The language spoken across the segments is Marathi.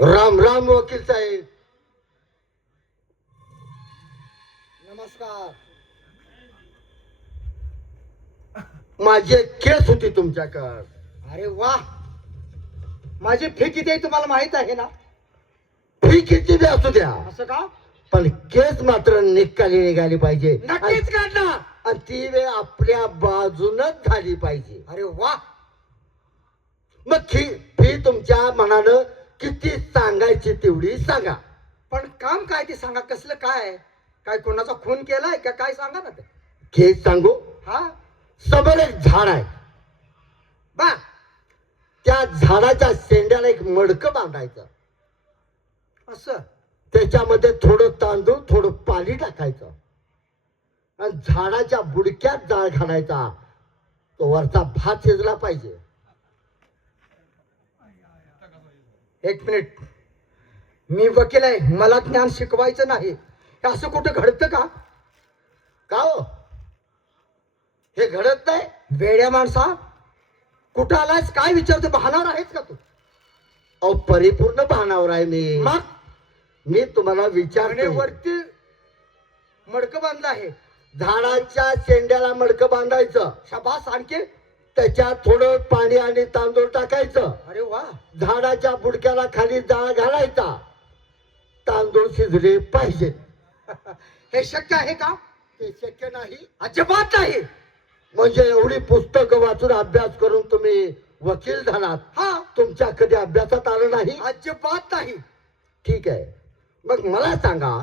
राम राम वकील साहेब. नमस्कार. माझी एक केस होती तुमच्याकडे. अरे वा, माझी फी किती आहे तुम्हाला माहित आहे ना? फी किती बी असू द्या, असं का? पण केस मात्र निघाली पाहिजे. नक्कीच काढणार. आणि ती वेळ आपल्या बाजूनच झाली पाहिजे. अरे वा, मग फी तुमच्या मनानं किती सांगायची तेवढी सांगा. पण काम काय ते सांगा. कसलं काय? काय कोणाचा खून केलाय का काय सांगा ना ते. केस सांगू. हा समोर एक झाड आहे, बा, त्या झाडाच्या शेंड्याला एक मडकं बांधायचं. असं त्याच्यामध्ये थोडं तांदूळ थोडं पाणी टाकायचं आणि झाडाच्या बुडक्यात जाळ घालायचा. तो वरचा भात शिजला पाहिजे. एक मिनिट, मी वकील आहे, मला ज्ञान शिकवायचं नाही. हे असं कुठं घडतं का? का हो, हे घडत नाही? वेड्या माणसा, कुठं आलायस? काय विचारतो? बहाणार आहेस का तू? अहो, परिपूर्ण भानावर आहे मी. मग मी तुम्हाला आणि विचारतो. वरती मडकं बांधलं आहे. झाडाच्या शेंड्याला मडकं बांधायचं. शाबास. आणखी? त्याच्यात थोडं पाणी आणि तांदूळ टाकायचं. अरे वा, झाडाच्या बुडक्याला खाली जाळ घालायचा. तांदूळ शिजले पाहिजे. हे शक्य आहे का? ते शक्य नाही. अजिबात नाही. म्हणजे एवढी पुस्तकं वाचून अभ्यास करून तुम्ही वकील झालात, हा, तुमच्या कधी अभ्यासात आलं नाही? अजिबात नाही. ठीक आहे, मग मला सांगा,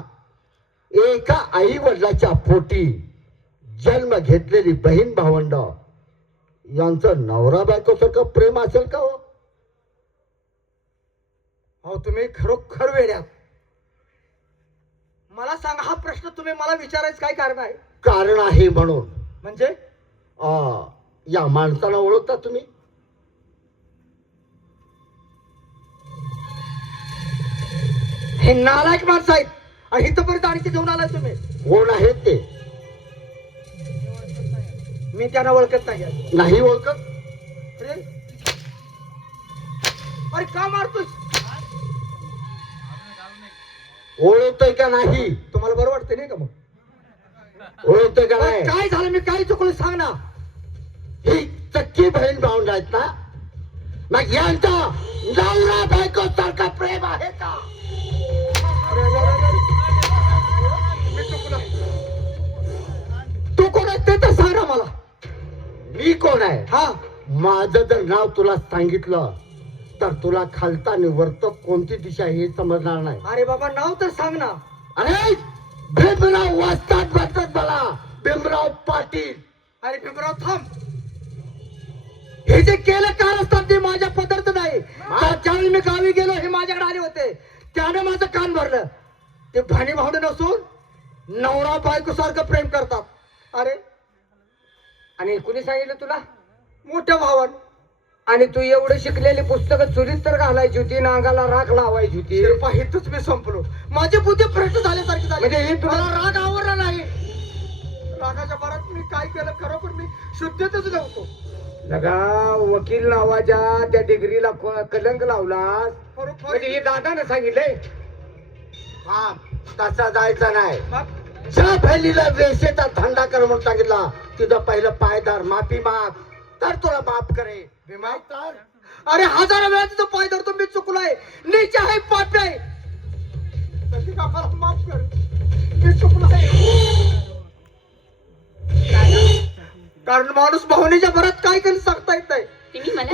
एका आई वडिलाच्या पोटी जन्म घेतलेली बहीण भावंड यांचं नवरा बायकोसारखं प्रेम असेल का हो? अहो, तुम्ही खरोखर वेड्या. मला सांगा, हा प्रश्न तुम्ही मला विचारायचं काय कारण आहे? कारण आहे म्हणून. म्हणजे या माणसाला ओळखता तुम्ही? हे नालायक माणसं आहेत आणि इथपर्यंत आणि ते घेऊन आलाय तुम्ही. कोण आहेत ते? मी त्यांना ओळखत नाही. नाही ओळखत? अरे अरे, का मारतोय? ओळखतोय का नाही? तुम्हाला बरं वाटतं नाही का? मग ओळखतोय का नाही? काय झालं? मी काय चुकलं सांग ना. ही चक्की बहीण भावंड आहेत ना, मग यांचा नवरा बायको सारखा प्रेम आहे का? अरे, अरे, अरे, अरे. मी चुकलो. तू कोण आहे ते तर सांग ना मला. मी कोण आहे? हा, माझं जर नाव तुला सांगितलं तर तुला खालता आणि वरतं कोणती दिशा हे समजणार नाही. अरे बाबा, नाव तर सांग ना. अरे, भीमराव वाजतात म्हणतात मला. भीमराव पाटील. अरे भीमराव, थांब. हे जे केलं कार असतात ते माझ्या पदर्थ नाही. ज्यावेळी मी गावी गेलो, हे माझ्याकडे आले होते, त्याने माझं कान भरलं. ते भाणी भावडे नसून नवरा बायको सारखं प्रेम करतात. अरे, आणि कुणी सांगितलं तुला? मोठ्या भावान. आणि तू एवढे शिकलेली पुस्तकं चुलीत तर घालायची होती, नांगाला राख लावायची होती. हेतूच मी संपलो. माझी बुद्धी भ्रष्ट झाल्यासारखी झाली. म्हणजे हे तुला राग आवडला नाही? रागाच्या भरात मी काय केलं? खरोखर मी शुद्धतच नव्हतो. लगा, वकील नावाच्या त्या डिग्रीला कलंक लावला. म्हणजे हे दादाने सांगितलंय. हा, तसा जायचा नाही. मग ज्या बहिणीला वेशेचा धंदा कर म्हणून सांगितला, तिथं पहिलं पायदार माफी माग, तर तुला माफ करे. अरे, हजारो वेळा तिथं पाय धरतो. मी चुकलोय. नीच आहे, पापी आहे. माफ कर, मी चुकलोय. कारण माणूस भावनेच्या भरात काय करू सांगता येत नाही.